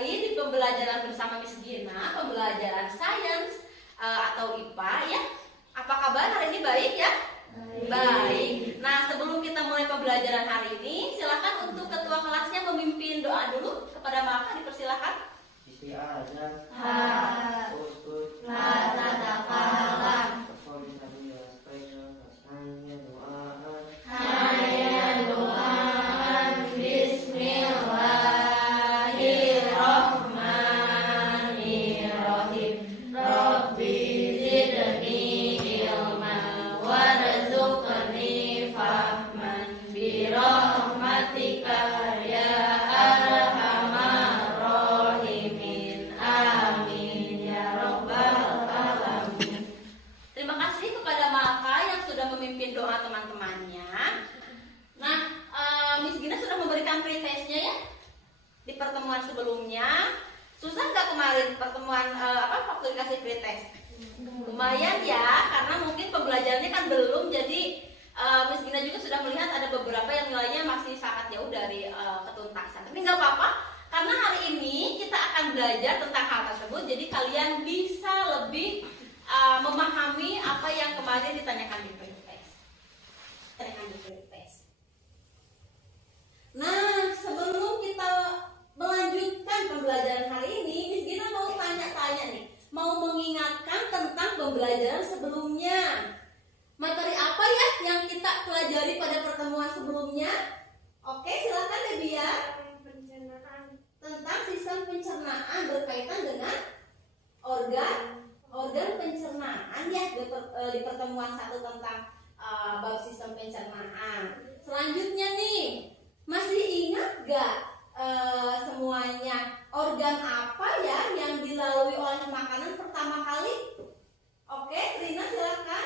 kembali di pembelajaran bersama Miss Gina, pembelajaran sains atau IPA ya. Apa kabar hari ini, baik ya? Baik. Nah, sebelum kita mulai pembelajaran hari ini, silakan untuk ketua kelasnya memimpin doa dulu kepada Maka, dipersilakan. Pertemuan sebelumnya susah nggak kemarin pertemuan waktu dikasih pretest? Lumayan ya, karena mungkin pembelajarannya kan belum, jadi Miss Gina juga sudah melihat ada beberapa yang nilainya masih sangat jauh dari ketuntasan. Tapi nggak apa-apa, karena hari ini kita akan belajar tentang hal tersebut, jadi kalian bisa lebih memahami apa yang kemarin ditanyakan di pretest. Nah, sebelum kita melanjutkan pembelajaran hari ini, Miss Gina mau tanya-tanya nih, mau mengingatkan tentang pembelajaran sebelumnya. Materi apa ya yang kita pelajari pada pertemuan sebelumnya? Oke, silakan Debia. Tentang sistem pencernaan berkaitan dengan organ pencernaan ya, di pertemuan 1 tentang bab sistem pencernaan. Selanjutnya nih, masih ingat gak semuanya organ apa ya yang dilalui oleh makanan pertama kali? Oke, Trina silakan.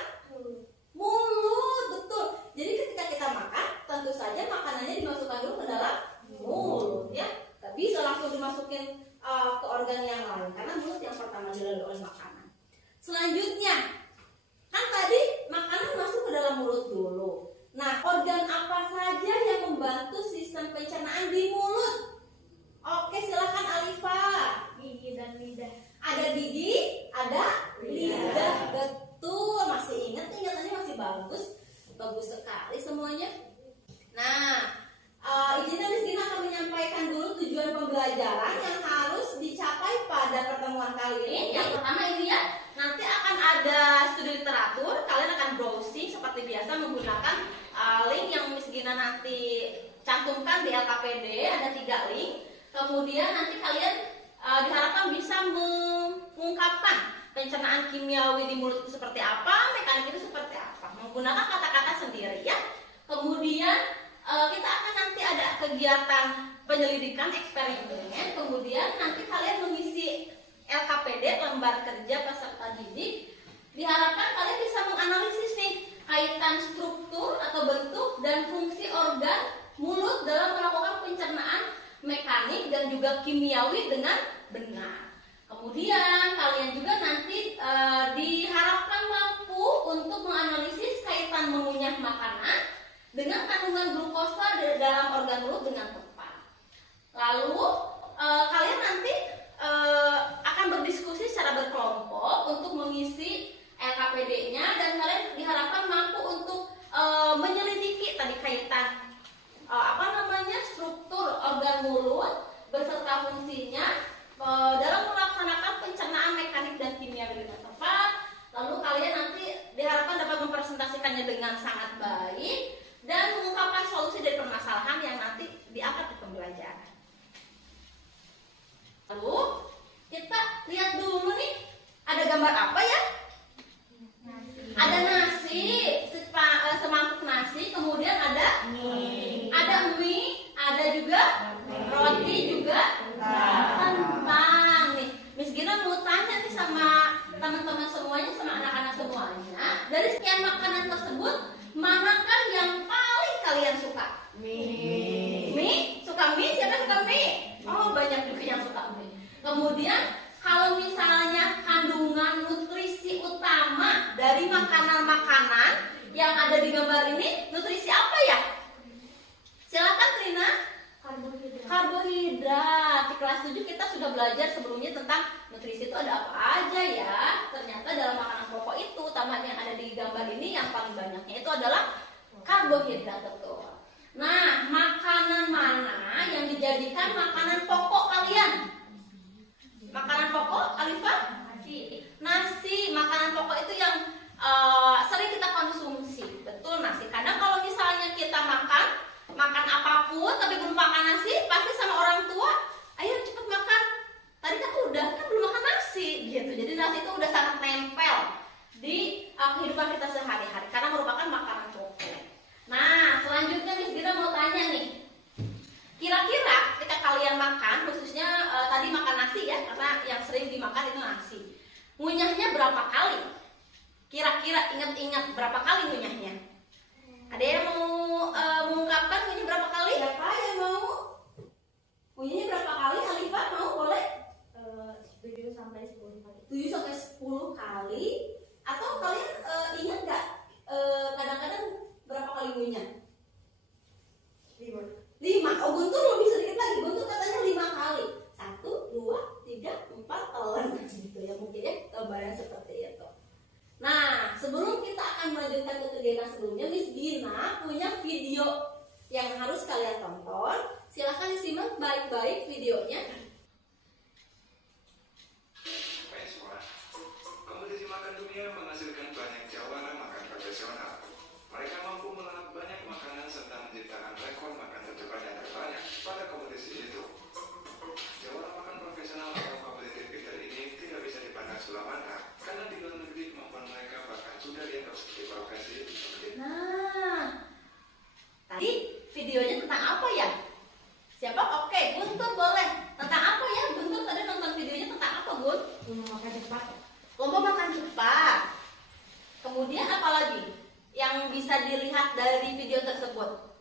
Mulut, betul. Jadi ketika kita makan, tentu saja makanannya dimasukkan dulu ke dalam mulut ya. Gak bisa langsung dimasukin ke organ yang lain, karena mulut yang pertama dilalui oleh makanan. Selanjutnya, kan tadi makanan masuk ke dalam mulut dulu. Nah, organ apa saja yang membantu sistem pencernaan di mulut? Oke, silakan Alifa. Gigi dan lidah. Ada gigi, ada lidah. Betul, masih ingat, ingatannya masih bagus. Bagus sekali semuanya. Nah, izinkan Miss Gina akan menyampaikan dulu tujuan pembelajaran yang harus dicapai pada pertemuan kali ini. Yang pertama ini ya, nanti akan ada studi literatur. Kalian akan browsing seperti biasa menggunakan link yang Miss Gina nanti cantumkan di LKPD. Ada 3 link. Kemudian nanti kalian diharapkan bisa mengungkapkan pencernaan kimiawi di mulut itu seperti apa, mekanik itu seperti apa, menggunakan kata-kata sendiri ya. Kemudian kita akan nanti ada kegiatan penyelidikan eksperimen. Kemudian nanti kalian mengisi LKPD, lembar kerja peserta didik. Diharapkan kalian bisa menganalisis nih kaitan struktur atau bentuk dan fungsi organ mulut dalam melakukan pencernaan mekanik dan juga kimiawi dengan benar. Kemudian kalian juga nanti diharapkan mampu untuk menganalisis kaitan mengunyah makanan dengan kandungan glukosa dalam organ mulut dengan tepat. Lalu kalian nanti akan berdiskusi secara berkelompok untuk mengisi LKPD-nya, dan kalian diharapkan mampu untuk menyelidiki tadi kaitan struktur organ mulut beserta fungsinya dalam melaksanakan pencernaan mekanik dan kimiawi dengan tepat. Lalu kalian nanti diharapkan dapat mempresentasikannya dengan sangat baik dan mengungkapkan solusi dari permasalahan yang nanti diangkat di pembelajaran. Lalu kita lihat dulu nih, ada gambar apa ya? Ada nasi, semangkuk nasi, kemudian ada mie, ada juga roti, juga kentang nih. Miss Gina mau tanya nih sama teman-teman semuanya, sama anak-anak semuanya, dari sekian makanan tersebut, manakah yang paling kalian suka? Mie? Suka mie? Siapa suka mie? Oh, banyak juga yang suka mie. Kemudian kalau misalnya kandungan nutrisi utama dari makanan-makanan yang ada di gambar ini, nutrisi apa ya? Silakan Trina. Karbohidrat. Karbohidrat. Di kelas 7 kita sudah belajar sebelumnya tentang nutrisi itu ada apa aja ya. Ternyata dalam makanan pokok itu, utamanya yang ada di gambar ini, yang paling banyaknya itu adalah karbohidrat, betul. Nah, makanan mana yang dijadikan makanan pokok kalian? Makanan pokok, Alifah? Nasi. Makanan pokok itu yang sering kita konsumsi. Betul, nasi. Karena kalau misalnya kita makan apapun tapi belum makan nasi, pasti sama orang tua, ayo cepet makan. Tadi kan udah, kan belum makan nasi gitu. Jadi nasi itu udah sangat nempel di kehidupan kita sehari-hari karena merupakan makanan pokok. Nah, selanjutnya Miss Gina mau tanya nih. Kira-kira ketika kalian makan, khususnya tadi makan nasi ya, karena yang sering dimakan itu nasi. Ngunyahnya berapa kali? Kira-kira ingat-ingat berapa kali ngunyahnya? Ada yang mau mengungkapkan ngunyah berapa kali? Siapa yang mau? Ngunyahnya berapa kali? Alifah mau, boleh? 7 sampai 10 kali. 7 sampai 10 kali. Atau kalian ingat nggak kadang-kadang berapa kali ngunyah? 5. Oh, Guntur lebih sedikit lagi. Guntur katanya 5 kali. 1, 2, 3, 4 telan gitu ya, mungkin ya gambaran seperti itu. Nah, sebelum kita akan melanjutkan ke kegiatan sebelumnya, Miss Gina punya video yang harus kalian tonton. Silahkan disimak baik-baik videonya. Baik semua, kompetisi makan dunia menghasilkan banyak jawara makan profesional. Mereka mampu melahap banyak makanan serta menciptakan rekor makan tercepat dan terbanyak pada kompetisi itu. Jawara makan profesional atau kompetitif fighter ini tidak bisa dipandang sebelah mata karena di luar negeri kemampuan mereka bahkan sudah dianggap sebagai profesi. Nah, tadi videonya tentang apa ya? Siapa? Oke, Guntur boleh. Tentang apa ya? Guntur tadi nonton videonya tentang apa, Gun? Lomba makan cepat. Lomba makan cepat. Kemudian apa lagi yang bisa dilihat dari video tersebut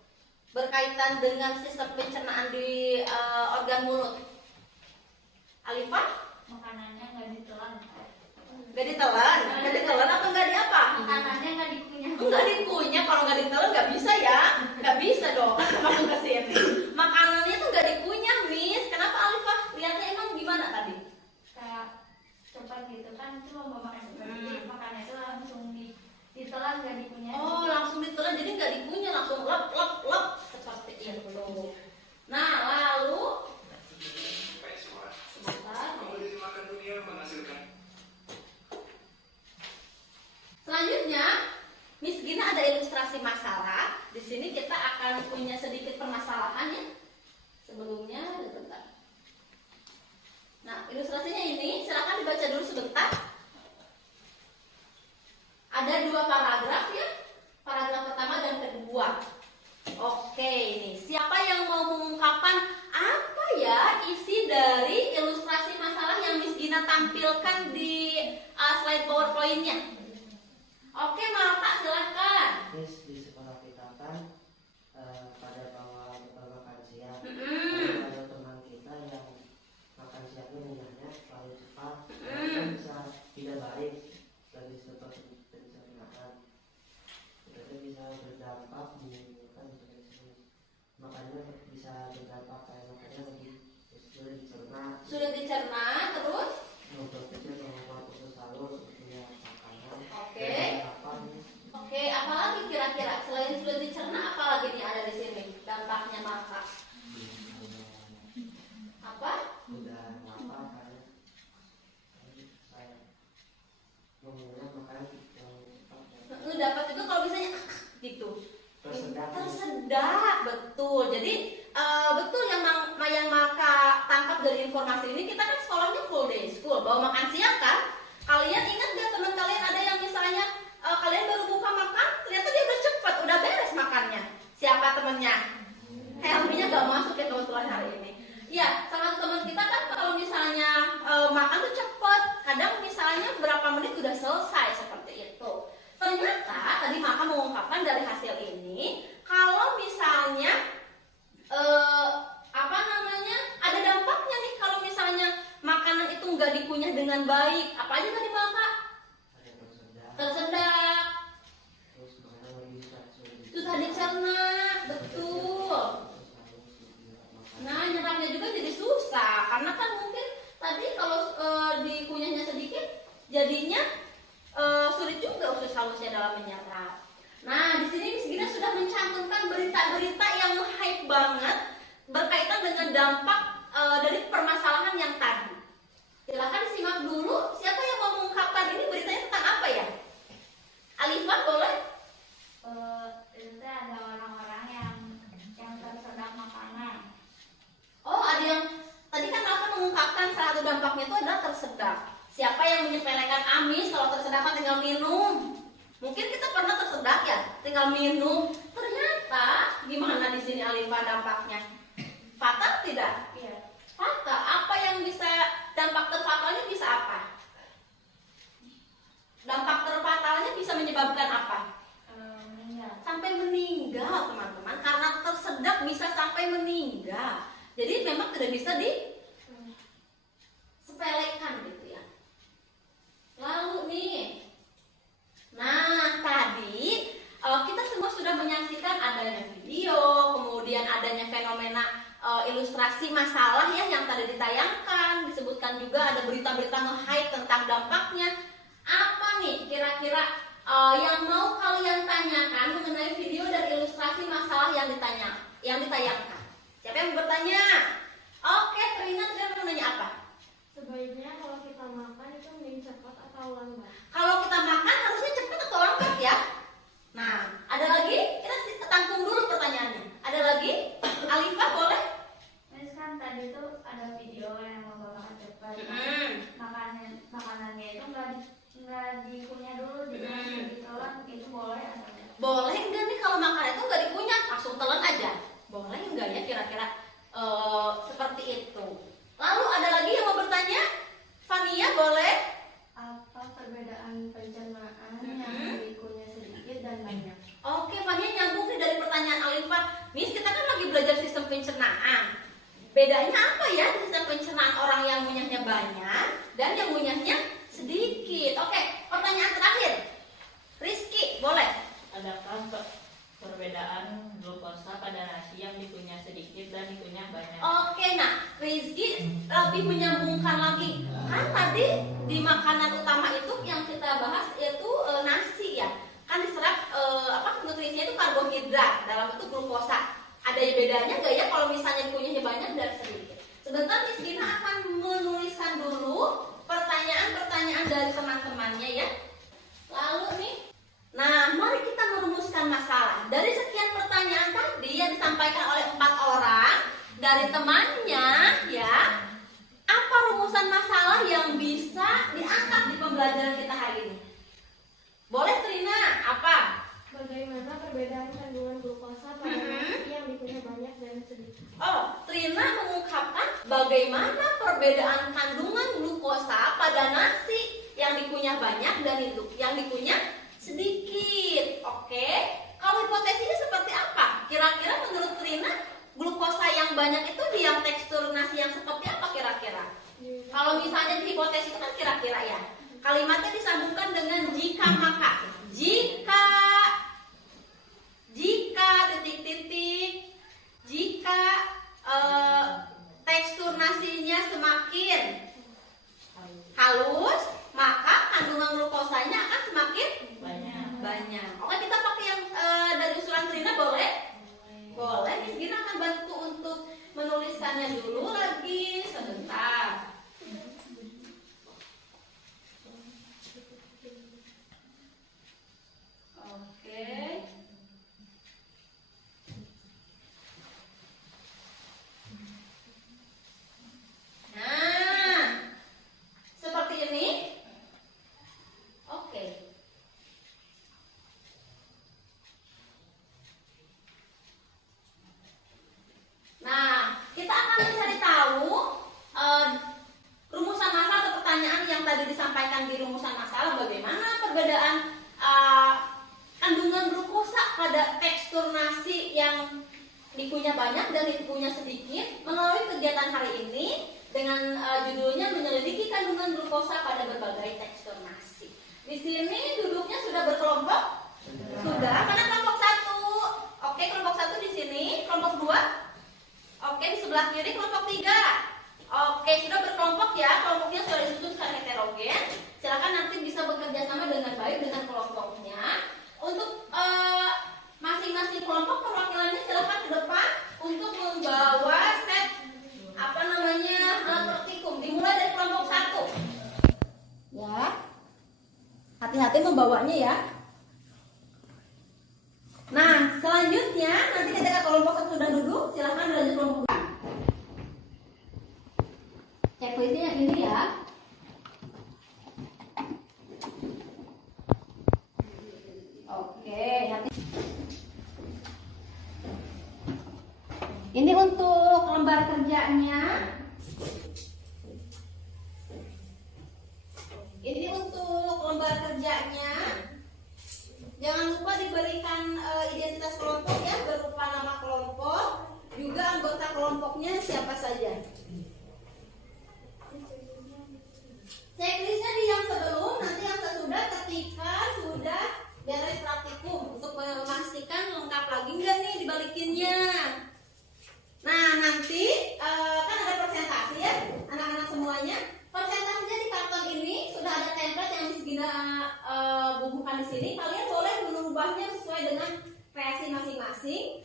berkaitan dengan sistem pencernaan di organ mulut? Alifah? Makanannya nggak ditelan. Gak ditelan? Gak ditelan atau gak di apa? Makanannya nggak dikunyah. Enggak dikunyah. Kalau nggak ditelan nggak bisa ya. Nggak bisa dong masuk ke sini. Makanannya tuh nggak dikunyah, Miss. Kenapa Alifah? Lihatnya emang gimana tadi? Kayak cepat gitu kan, itu lomba makan cepat. Jadi makannya itu langsung ditelan, nggak dikunyah. Oh, langsung ditelan, jadi nggak dikunyah, langsung lep lep lep seperti itu. Nah, lalu Baik semua, sebentar. kompetisi makan dunia menghasilkan. Selanjutnya, Miss Gina ada ilustrasi masalah. Di sini kita akan punya sedikit permasalahan ya. Sebelumnya, sebentar. Nah, ilustrasinya ini silakan dibaca dulu sebentar. Ada 2 paragraf ya. Paragraf pertama dan kedua. Oke, ini siapa yang mau mengungkapkan apa ya isi dari ilustrasi masalah yang Miss Gina tampilkan di slide PowerPoint-nya? Oke, Malta silahkan. Miss, di sekolah kita kan pada bawa bekal makan siang. Ada teman kita yang makan siangnya ngunyahnya terlalu cepat, kan bisa tidak baik bagi seperti pencernaan. Itu bisa berdampak menimbulkan infeksi. Makanya bisa berdampak kayak makanya sudah dicerna. Sudah dicerna, terus? Memperkecil kemampuan usus halus untuk makanan. Oke. Oke, apalagi kira-kira selain sudah dicerna, apalagi nih ada di sini dampaknya Malta? Apa? Udah apa kayak saya mengunyah makanan yang cepat Lu dapat juga kalau misalnya gitu. tersedak. Tersedak, betul. Jadi betul yang Maka tangkap dari informasi ini, kita kan sekolahnya full day school, bawa makan siang kan? Kalian ingat gak teman kalian ada yang misalnya kalian baru buka makan, ternyata dia udah cepet, udah beres makannya. Siapa temennya? Helminya gak masuk ya kebetulan hari ini. Iya, salah satu teman kita kan kalau misalnya makan tuh cepet, kadang misalnya berapa menit udah selesai seperti itu. Ternyata tadi Maka mengungkapkan dari hasil ini, kalau misalnya ada dampaknya nih kalau misalnya makanan itu nggak dikunyah dengan baik. Apa aja tadi Maka? Ada tersedak. Tersedak, Terus makanan lebih susah dicerna, betul. nanti kalau dikunyahnya sedikit jadinya sulit juga usus halusnya dalam menyerap. Nah, di sini Miss Gina sudah mencantumkan berita-berita yang hype banget berkaitan dengan dampak dari permasalahan yang tadi. Silahkan simak dulu. Siapa yang mau mengungkapkan ini beritanya tentang apa ya? Alifah boleh? Itu ada orang-orang yang tersedak makanan. Oh, ada yang tadi kan Alfa mengungkapkan salah satu dampaknya itu adalah tersedak. Siapa yang menyepelekan amis kalau tersedak kan tinggal minum. Mungkin kita pernah tersedak ya, tinggal minum. Ternyata gimana di sini Alifah dampaknya? Fatal tidak? Iya. Fatal. Apa yang bisa dampak terfatalnya bisa apa? Dampak terfatalnya bisa menyebabkan apa? Meninggal. Sampai meninggal teman-teman, karena tersedak bisa sampai meninggal. Jadi memang tidak bisa disepelekan gitu ya. Lalu nih, nah tadi kita semua sudah menyaksikan adanya video, kemudian adanya fenomena ilustrasi masalah ya yang tadi ditayangkan, disebutkan juga ada berita-berita nge-hype tentang dampaknya. Apa nih kira-kira yang mau kalian tanyakan mengenai video dan ilustrasi masalah yang ditayangkan? Siapa yang bertanya? Oke, Trina mau nanya apa? Sebaiknya kalau kita makan itu mending cepat atau lambat? Kalau kita makan harusnya cepat atau lambat ya? Nah, ada lagi? Kita tampung dulu pertanyaannya. Ada lagi? Alifah boleh? Kan tadi tuh ada video yang mau makan cepat. Makanannya itu nggak dikunyah dulu, ditelan, itu boleh atau enggak? Boleh enggak nih kalau makan itu nggak dikunyah, langsung telan aja? Boleh enggak ya kira-kira seperti itu? Lalu ada lagi yang mau bertanya? Fania boleh? Apa perbedaan pencernaan yang dikunyah sedikit dan banyak? Oke, Fania nyambung nih dari pertanyaan Alifah. Miss, kita kan lagi belajar sistem pencernaan. Bedanya apa ya sistem pencernaan orang yang ngunyahnya banyak dan yang ngunyahnya sedikit? Oke, pertanyaan terakhir. Rizky, boleh? Adakah perbedaan glukosa pada nasi yang dikunyah sedikit dan dikunyah banyak? Oke, nah Rizky lebih menyambungkan lagi. Kan tadi di makanan utama itu yang kita bahas yaitu nasi ya. Kan diserap nutrisinya itu karbohidrat, dalam itu glukosa. Ada bedanya nggak ya kalau misalnya dikunyahnya banyak dan sedikit? Sebentar Miss Gina akan menuliskan dulu pertanyaan-pertanyaan dari teman-temannya ya. Lalu nih, nah mari kita merumuskan masalah. Dari sekian pertanyaan tadi yang disampaikan oleh 4 orang dari temannya ya, apa rumusan masalah yang bisa diangkat di pembelajaran kita hari ini? Boleh Trina, apa? Bagaimana perbedaan kandungan glukosa pada nasi yang dikunyah banyak dan sedikit? Oh, Trina mengungkapkan bagaimana perbedaan kandungan glukosa pada nasi yang dikunyah banyak dan yang dikunyah sedikit. Oke, kalau hipotesisnya seperti apa? Kira-kira menurut Trina glukosa yang banyak itu di yang tekstur nasi yang seperti apa kira-kira? Kalau misalnya di hipotesis itu kan kira-kira ya, kalimatnya disambungkan dengan jika maka. Jika tekstur nasinya semakin halus, maka kandungan glukosanya akan semakin banyak. Oke, kita pakai yang dari usulan Trina boleh? Boleh. Miss Gina akan bantu untuk menuliskannya dulu lagi sebentar. Oke. Nah, seperti ini. Oke. Nah, kita akan mencari tahu rumusan masalah atau pertanyaan yang tadi disampaikan di rumusan masalah, bagaimana perbedaan kandungan glukosa pada tekstur nasi yang dikunyah banyak dan dikunyah sedikit melalui kegiatan hari ini dengan judulnya menyelidiki kandungan glukosa pada berbagai tekstur nasi. Di sini duduknya sudah berkelompok? Sudah. Mana kelompok 1? Oke, kelompok 1 di sini. Kelompok 2? Oke, di sebelah kiri kelompok 3. Oke, sudah berkelompok ya. Kelompok membawanya ya. Nah, selanjutnya nanti ketika kelompok satu sudah duduk, silahkan lanjut kelompok 2. Checklistnya yang ini ya. Oke, hati. Ini untuk lembar kerjanya. Ini untuk lembar kerjanya. Jangan lupa diberikan identitas kelompok ya, berupa nama kelompok, juga anggota kelompoknya siapa saja. Checklistnya di yang sebelum, nanti yang sesudah ketika sudah beres praktikum untuk memastikan lengkap lagi enggak nih dibalikinnya. Nah nanti kan ada presentasi ya anak-anak semuanya. Presentasinya di karton ini sudah ada template yang Miss Gina bubuhkan di sini. Kalian boleh merubahnya sesuai dengan kreasi masing-masing.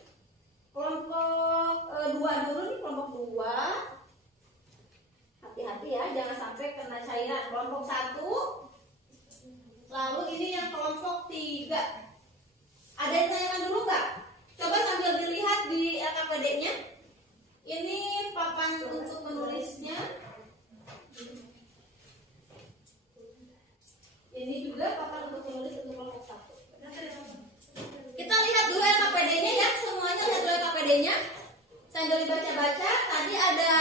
Kelompok 2 dulu nih, kelompok 2. Hati-hati ya, jangan sampai kena cairan. Kelompok 1. Lalu ini yang kelompok 3. Ada yang tanyakan dulu nggak? Coba sambil dilihat di LKPD-nya. Ini papan untuk menulisnya. Ini juga papan untuk menulis untuk kelompok 1. Kita lihat dulu LKPD-nya ya, semuanya lihat dulu LKPD-nya. Sambil dibaca-baca, tadi ada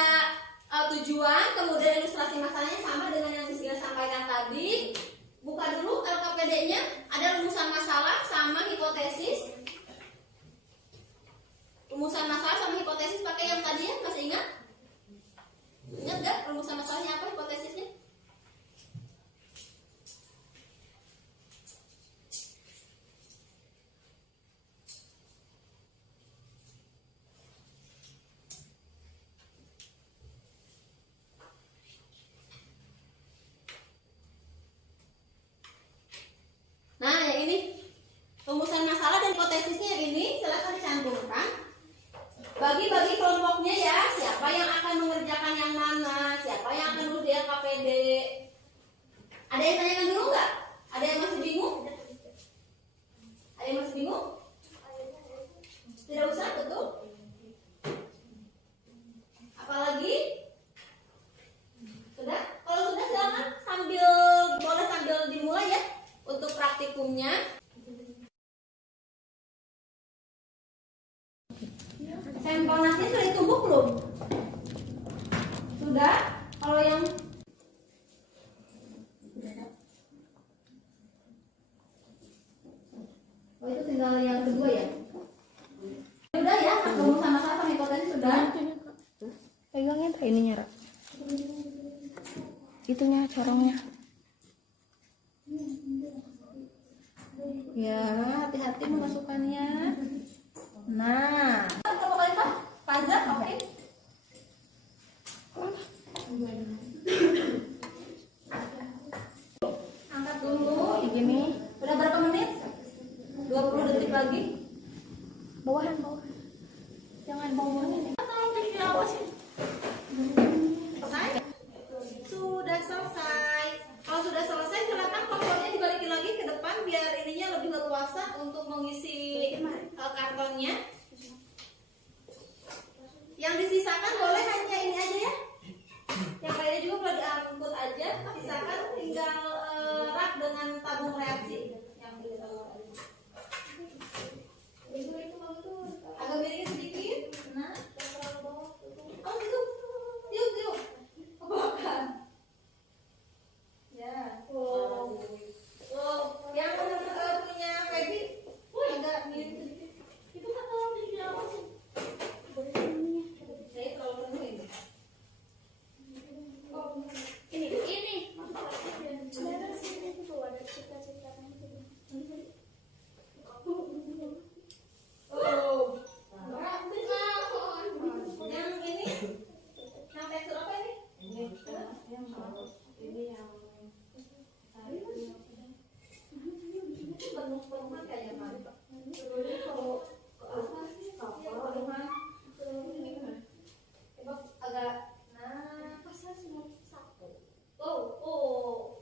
tujuan, kemudian ilustrasi masalahnya sama dengan yang Miss Gina sampaikan tadi. Buka dulu LKPD-nya, ada rumusan masalah sama hipotesis. Rumusan masalah sama hipotesis pakai yang tadi ya, masih ingat? Ingat gak rumusan masalahnya apa, hipotesisnya? Nah, yang ini rumusan masalah dan hipotesisnya yang ini silahkan dicantumkan. Bagi-bagi kelompoknya ya, siapa yang akan mengerjakan yang mana, siapa yang akan duduk di LKPD. Ada yang tanyakan dulu nggak? Ada yang masih bingung? Ada yang masih bingung? Tidak usah, betul? Apalagi? Sudah? Kalau sudah silakan boleh sambil dimulai ya untuk praktikumnya. Sampel nasi sudah ditumbuk belum? Sudah? Kalau yang oh itu tinggal yang kedua ya? Sudah ya, rumusan masalah sama hipotesis sudah? Pegangin tak ininya, Ra. Itunya corongnya. Ya, hati-hati memasukkannya. Nah, berapa kali Pak? Pazar, oke. Angkat dulu. Gini. Udah berapa menit? 20 detik lagi. Bawahan. Jangan bawahan ini. Tolong diawasin. Selesai? Sudah selesai. Kalau sudah selesai, silakan paspornya dibalikin lagi ke depan biar ininya lebih leluasa untuk mengisi kartonnya. Yang disisakan boleh hanya ini aja ya. Yang lainnya juga boleh diangkut aja. Sisakan tinggal rak dengan tabung reaksi. Yang di tabung reaksi. Agak miringin sedikit. Nah. Oh gitu. Tiup. Ke belakang. Ya. Oh, yang punya Feby, agak miring sedikit. Itu kan kalau diawasin. Saya terlalu penuh ini. Oh, ini. Oh, yang ini, yang tekstur apa ini? Penuh-penuhan kayaknya Pak. Kalau apa sih? Penuhan. Coba agak pasal semua satu. Oh.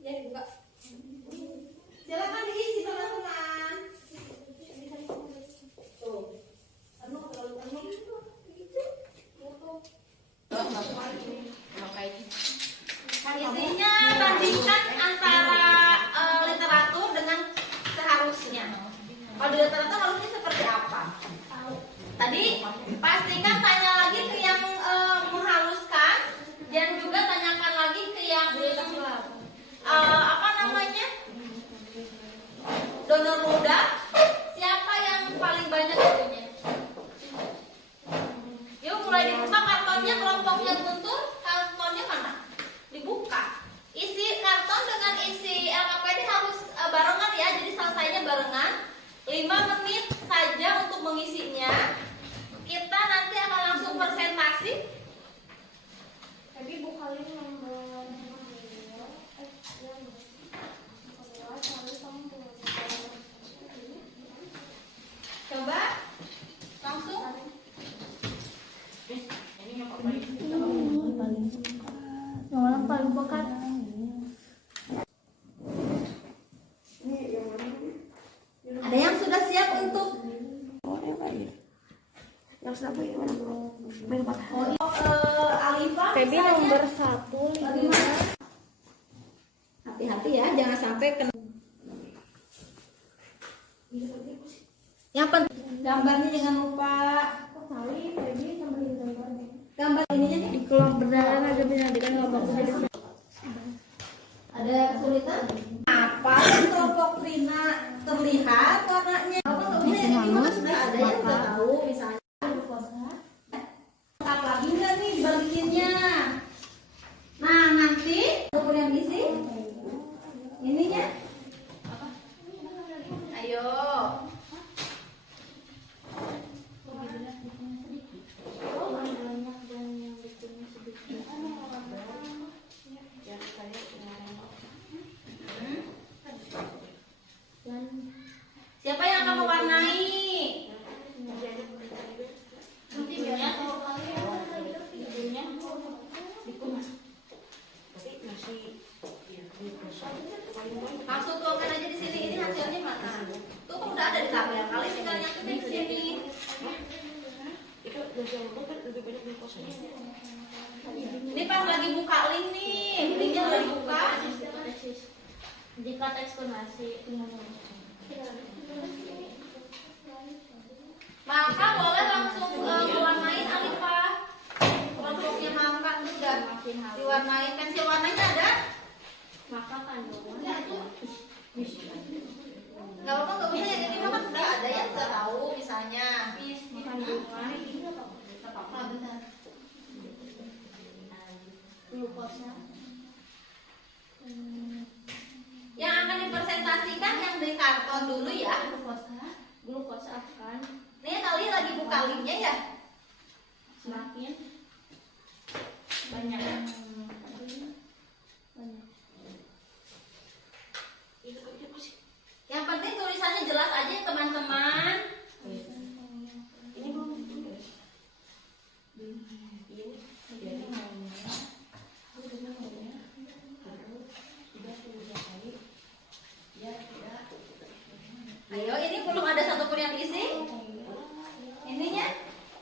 Ya dibuka. apa ya orang berapa Alifah Feby misalnya, nomor 1 bagaimana? Hati-hati ya, jangan sampai kena. Yang penting gambarnya jangan lupa. Gambar ininya nih. di kolom berdarah ada binatang nggak bagus jadi Ada kesulitan? Apa yang kelompok Rina terlihat warnanya? Apa nggak bisa ya? Gimana sudah ada ya? Sudah tahu misalnya. Apa lagi nggak nih dibalikinnya? Nah nanti ukur yang isi ininya. Ayo. Siapa yang akan mewarnai? Masukkan aja di sini. Ini hasilnya mana? Tuh kan udah ada di tabel. Kali tinggal nyakitin di sini. Ini pas lagi buka link nih. Linknya lagi buka. Jika eksklumasi Maka boleh langsung mewarnain Alifah. Kelompoknya makan juga diwarnain. Pensil warnanya ada? maka kandungan Gak apa-apa, gak usah yang ini mah kan sudah ada ya, sudah tahu misalnya. kandungan Apa benar? glukosa Yang akan dipresentasikan yang di karton dulu ya. glukosa akan Nih kali lagi buka linknya ya. semakin banyak. banyak. Yang penting tulisannya jelas aja ya teman-teman. Ayo, ini belum ada satupun yang diisi. Ininya,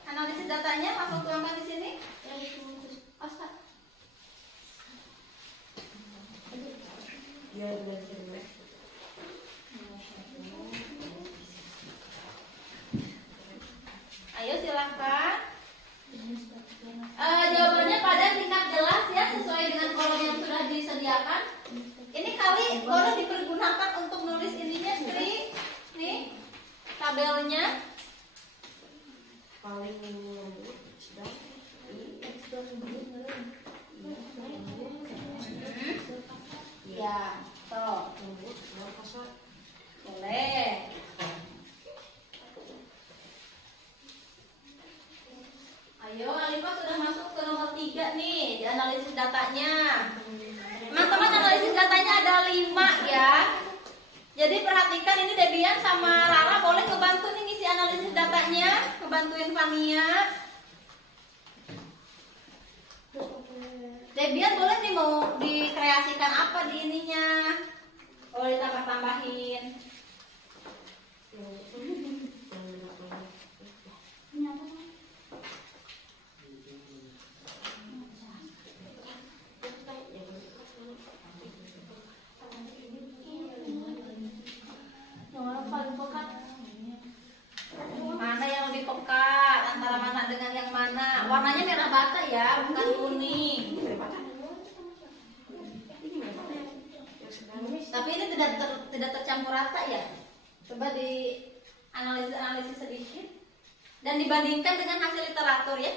analisis datanya langsung tuangkan di sini. Ayo silahkan. Jawabannya pada singkat jelas ya, sesuai dengan kolom yang sudah disediakan. Ini kali kolom dipergunakan untuk nulis ininya, Sri. Nih, tabelnya. Ya, toh. Boleh. Ayo, Alifah sudah masuk ke nomor 3 nih, di analisis datanya. Teman-teman, analisis datanya ada 5 ya. Jadi perhatikan ini Debian sama Rara boleh ngebantu nih ngisi analisis datanya, ngebantuin Fania. Debian boleh nih mau dikreasikan apa di ininya? Boleh ditambah-tambahin. Mana yang lebih pekat antara mana dengan yang mana? Warnanya merah bata ya, bukan kuning. Tapi ini tidak tercampur rata ya. Coba di analisis sedikit dan dibandingkan dengan hasil literatur ya.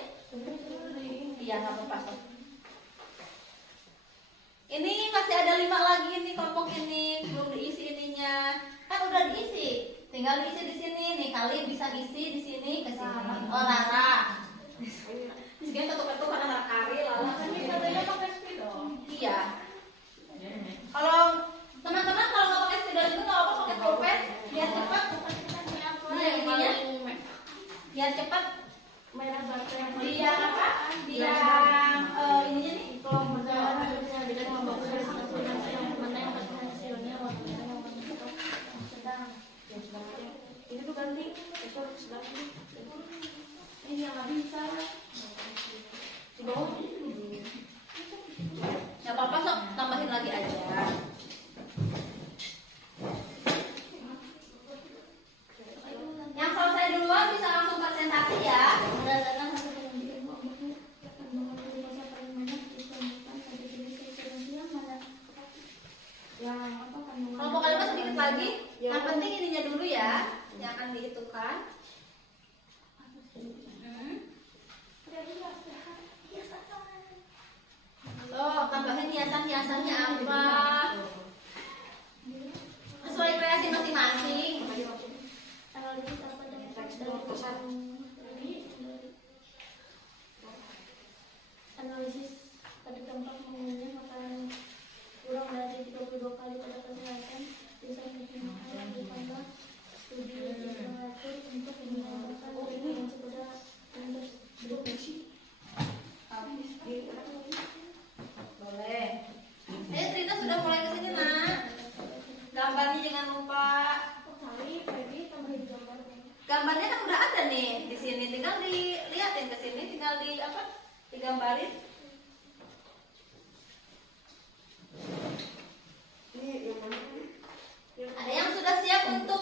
Iya, nggak apa-apa. Ini masih ada 5 lagi nih kelompok ini belum diisi ininya. Kan udah diisi. Tinggal diisi di sini nih, kali bisa isi di sini ke sini. Oh, Rara. Jadi ketuk-ketuk karena kari lalu iya. Kalau teman-teman kalau nggak pakai spidol itu nggak apa pakai pulpen biar cepat. Nah, ininya biar cepat. merah bata yang Biar apa? Biar ininya nih. kalau berjalan harusnya beda dengan bagus dari satu yang mana yang hasilnya warna merah yang warna sedang Ini tuh ganti, itu harus ganti. ini yang dibagi. Yang penting ininya dulu ya, yang akan dihitungkan. So, tambahin hiasan-hiasannya apa? Sesuai kreasi masing-masing. Analisis apa dengan analisis pada dampak mengunyah makanan kurang dari 32 kali pada kesehatan bisa menggunakan ditambah studi yang mengatur untuk mengembangkan yang sekedar untuk berfungsi. Boleh. Trina sudah mulai kesini nak. Gambarnya jangan lupa. Gambarnya kan udah ada nih di sini, tinggal dilihatin ke sini, tinggal digambarin. Ada yang sudah siap untuk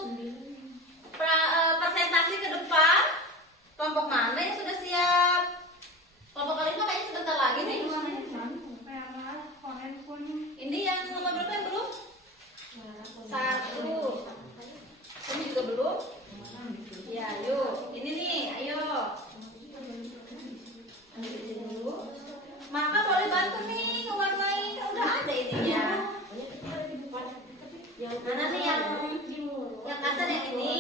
presentasi ke depan? Kelompok mana yang sudah siap? Kelompok kalian kayaknya sebentar lagi nih. Ini yang nomor berapa yang belum? 1. Ini juga belum? Ya, yuk. Ini nih, ayo. Maka boleh bantu nih ngewarnai, kan udah ada ininya. Mana nih yang kasar yang ini?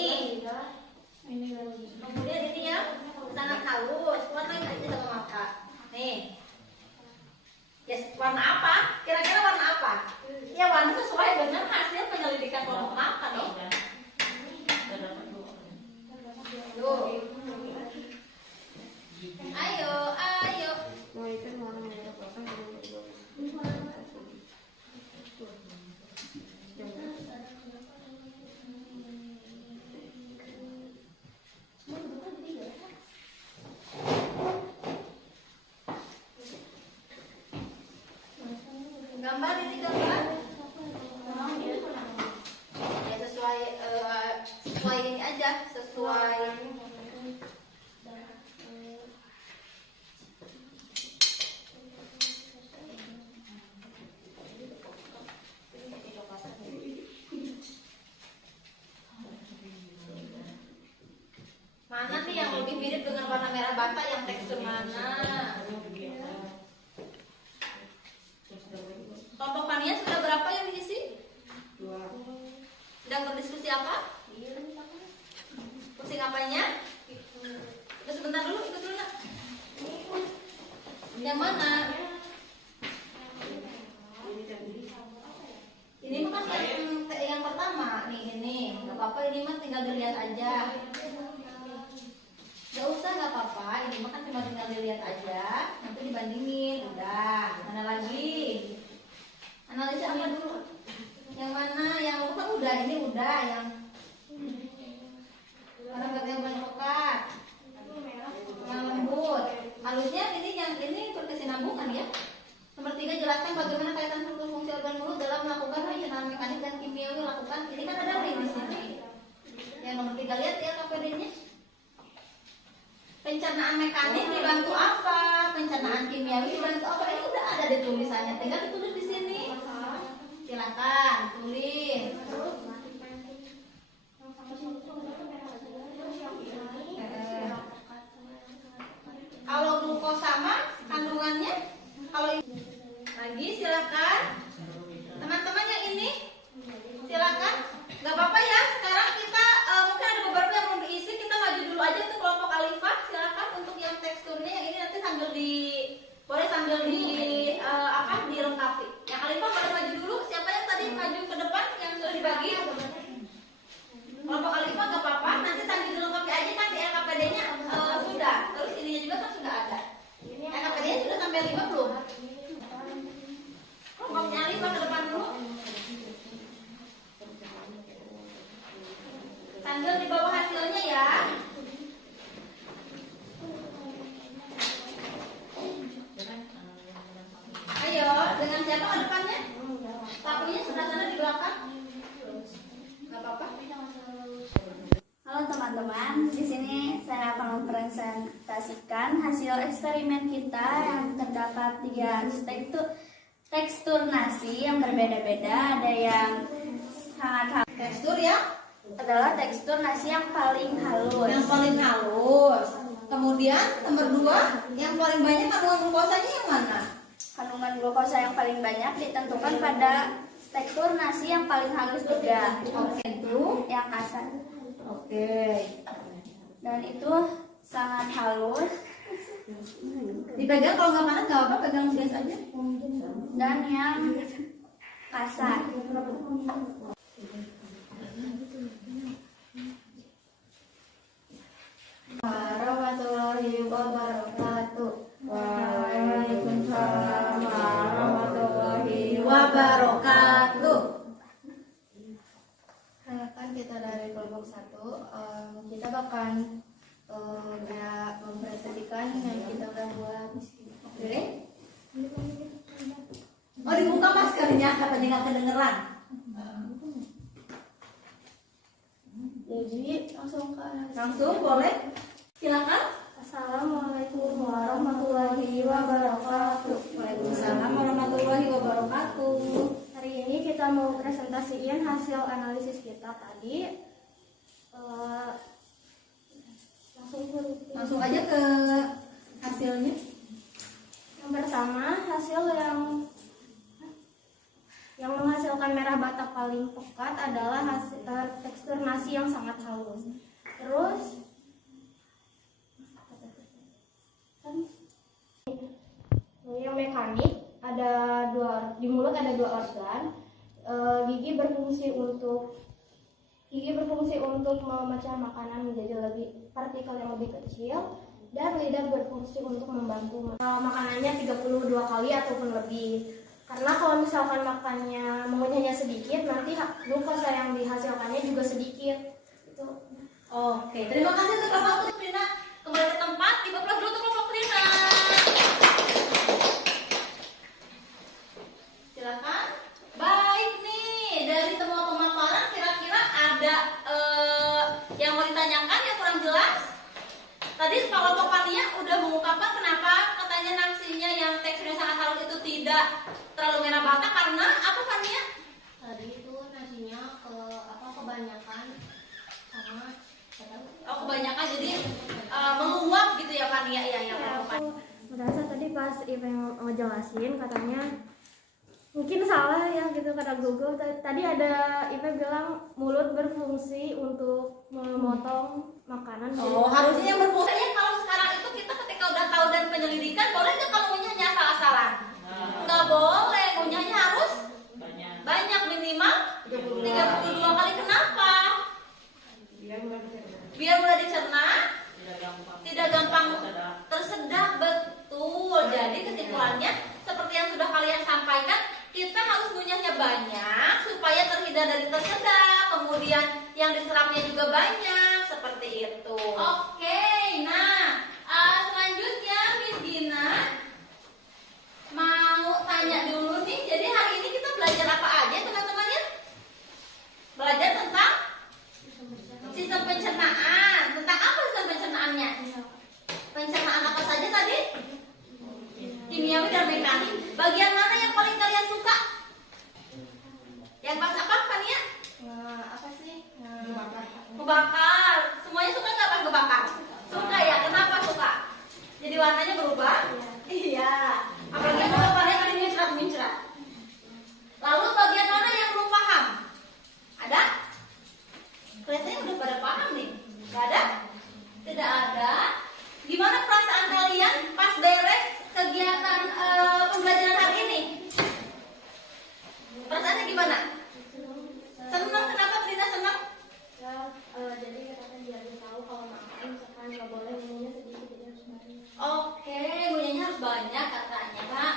Kemudian ini yang sangat halus, warnain aja sama maka. Nih. Yes, warna apa? Kira-kira warna apa? Ya warna sesuai dengan hasil penyelidikan kelompok maka dong. Tuh. Ayo, ayo. Gambar ini gambar. Ya sesuai ini aja, sesuai. Mana nih yang lebih mirip dengan warna merah bata, yang tekstur mana? Kelompok Fania sudah berapa yang diisi? 2. Sedang berdiskusi apa? Pusing apanya? Ikut sebentar dulu, ikut dulu nak. Yang mana? Ini mah kan yang pertama nih, ini nggak apa-apa, ini mah tinggal dilihat aja. Gak usah, nggak apa-apa, ini mah kan cuma tinggal dilihat aja, nanti dibandingin, udah. Mana lagi? Analisis apa dulu? Yang mana? Yang bukan udah, ini udah yang warna yang pekat, yang lembut. Halusnya ini yang ini berkesinambungan ya. Nomor 3, jelaskan bagaimana kaitan fungsi organ mulut dalam melakukan pencernaan mekanik dan kimiawi lakukan. Ini kan ada ring di sini. Yang nomor 3 lihat ya KPD-nya. Pencernaan mekanik dibantu apa? Pencernaan kimiawi dibantu apa? Ini udah ada di tulisannya, tinggal ditulis di sini. Silakan tulis. Kalau glukosa mah kandungannya, kalau lagi silakan. Teman-teman yang ini silakan. Gak apa-apa ya. Sekarang kita mungkin ada beberapa yang belum diisi. Kita maju dulu aja untuk kelompok alifah. Silakan untuk yang teksturnya yang ini nanti sambil dilengkapi. Yang alifah pada maju dulu. Siapa yang tadi maju ke depan yang sudah dibagi? Kelompok alifah gak apa-apa. Nanti sambil dilengkapi aja kan di LKPD-nya sudah. Terus ininya juga kan sudah ada. LKPD-nya sudah sampai 5 belum? Kelompoknya alifah ke depan dulu. Sambil di bawah hasilnya ya. Ayo, dengan siapa ke depannya? Sapunya sebelah sana di belakang. Gak apa-apa. Halo teman-teman, di sini saya akan mempresentasikan hasil eksperimen kita yang terdapat 3 tekstur nasi yang berbeda-beda, ada yang sangat halus. Tekstur yang adalah tekstur nasi yang paling halus. yang paling halus. Kemudian nomor 2, yang paling banyak kandungan glukosanya yang mana? Kandungan glukosa yang paling banyak ditentukan pada tekstur nasi yang paling halus juga. Oke, itu. Yang kasar. Oke. Dan itu sangat halus Dipegang kalau nggak panas nggak apa-apa, pegang biasa aja. dan yang kasar. Warahmatullahi wabarakatuh. Waalaikumsalam warahmatullahi wabarakatuh. Kan kita dari kelompok 1, kita bahkan ya mempresentasikan yang kita udah buat. Oke. Oh, dibuka maskernya, katanya nggak kedengeran. Jadi Langsung boleh. Silakan. Assalamualaikum warahmatullahi wabarakatuh. Waalaikumsalam warahmatullahi wabarakatuh. Hari ini kita mau presentasiin hasil analisis kita tadi. Langsung aja ke hasilnya. Yang pertama, hasil yang menghasilkan merah bata paling pekat adalah tekstur nasi yang sangat halus. Terus yang mekanik di mulut ada 2 organ. Gigi berfungsi untuk memecah makanan menjadi partikel yang lebih kecil, dan lidah berfungsi untuk membantu makanannya 32 kali ataupun lebih. Karena kalau misalkan makannya mengunyahnya sedikit, nanti glukosa yang dihasilkannya juga sedikit. Itu. Oke, terima kasih untuk Bapak Rina. Kembali ke tempat, dibuka dulu untuk Bapak Rina. Silakan. Baik nih, dari semua pemaparan kira-kira ada yang mau ditanyakan yang kurang jelas? Tadi Pak Pania udah mengungkapkan kenapa katanya nasinya yang teksturnya sangat halus itu tidak terlalu merah bata karena apa, Pania? tadi itu nasinya kebanyakan sama Kebanyakan jadi menguap gitu ya, Pania ya yang Ya, Pak. aku merasa tadi pas Ipe ngejelasin katanya mungkin salah ya gitu kata Google. Tadi ada Ipe bilang mulut berfungsi untuk memotong makanan. Oh, harusnya yang berfungsi aja. Kalau sekarang itu kita ketika udah tahu dan penyelidikan, boleh nggak kalau ngunyahnya asal-asalan? Nggak boleh, ngunyahnya harus banyak, minimal 32 kali. Kenapa? Biar mudah dicerna, tidak gampang tersedak. Betul. Jadi kesimpulannya seperti yang sudah kalian sampaikan, kita harus ngunyahnya banyak supaya terhindar dari tersedak. Kemudian yang diserapnya juga banyak, seperti itu. Oke, nah selanjutnya Miss Gina mau tanya dulu nih. Jadi hari ini kita belajar apa aja teman-teman ya? Belajar tentang sistem pencernaan. Tentang apa sistem pencernaannya? Pencernaan apa saja tadi? Kimiawi dan mekanik. Bagian mana yang paling kalian suka? Yang pas apa, Fania? apa sih? Ngebakar. Semuanya suka nggak pas ngebakar? Suka ya. Kenapa suka? Jadi warnanya berubah? Iya. Apalagi kalau kalian tadi mincrat. Lalu bagian mana yang belum paham? Ada? Kelihatannya udah pada paham nih. Gak ada? Tidak ada. Gimana perasaan kalian pas beres kegiatan pembelajaran hari ini? Perasaannya gimana? Senang? Kenapa Trina senang? Ya, jadi katanya biar dia tahu kalau makan misalkan nggak boleh ngunyahnya sedikit, jadi harus banyak. Oke, ngunyahnya harus banyak katanya, Pak.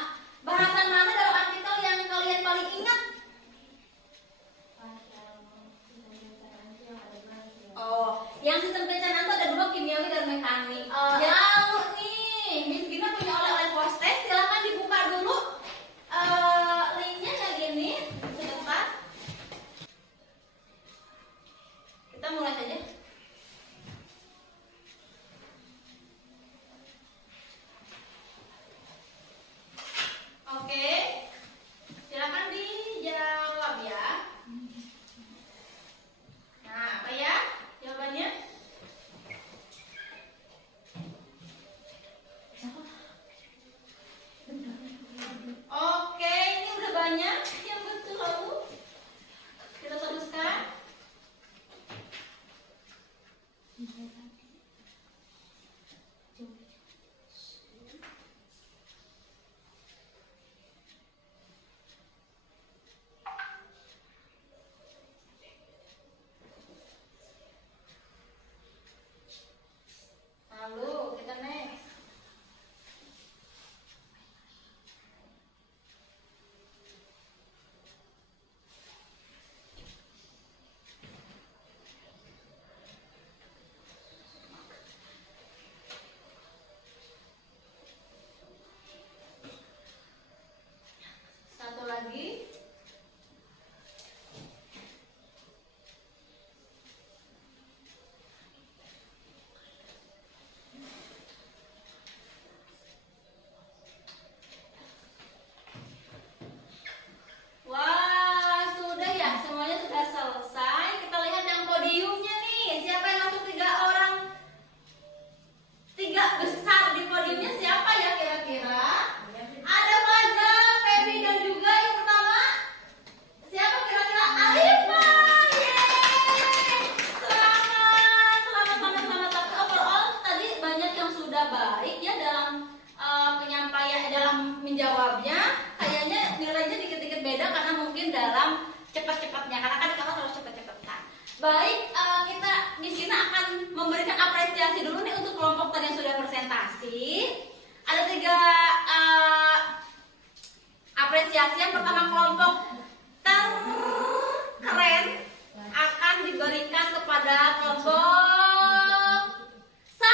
cepat-cepatnya karena kan di kelas harus cepet-cepetkan. Baik, kita Miss Gina akan memberikan apresiasi dulu nih untuk kelompok tadi yang sudah presentasi. Ada 3 apresiasi. Yang pertama, kelompok terkeren akan diberikan kepada kelompok 1.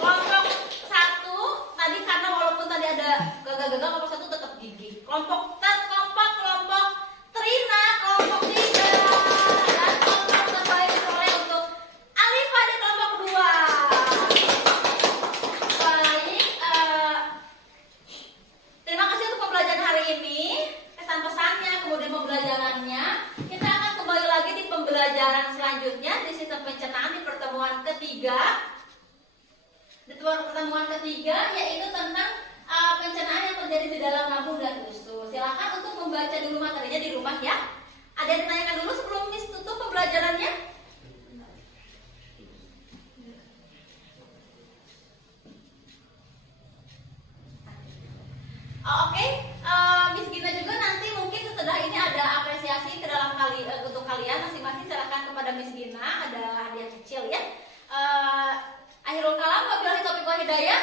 Kelompok 1 tadi karena walaupun tadi ada gagal-gagal, kelompok 1 tetap gigih. Kelompok terkompak, kelompok Trina, kelompok 3, dan kelompok terbaik diperoleh untuk Alifa di kelompok 2. Baik, terima kasih untuk pembelajaran hari ini, pesan-pesannya, kemudian pembelajarannya. Kita akan kembali lagi di pembelajaran selanjutnya di sistem pencernaan di pertemuan ketiga. Di pertemuan ketiga yaitu tentang pencernaan yang terjadi di dalam lambung dan usus. Silakan untuk membaca dulu materinya di rumah ya. Ada yang ditanyakan dulu sebelum Miss tutup pembelajarannya? Oke, Miss Gina juga nanti mungkin setelah ini ada apresiasi ke dalam untuk kalian masing-masing. Silakan kepada Miss Gina, ada hadiah kecil ya. Akhirul kalam, wabillahi taufiq wal hidayah.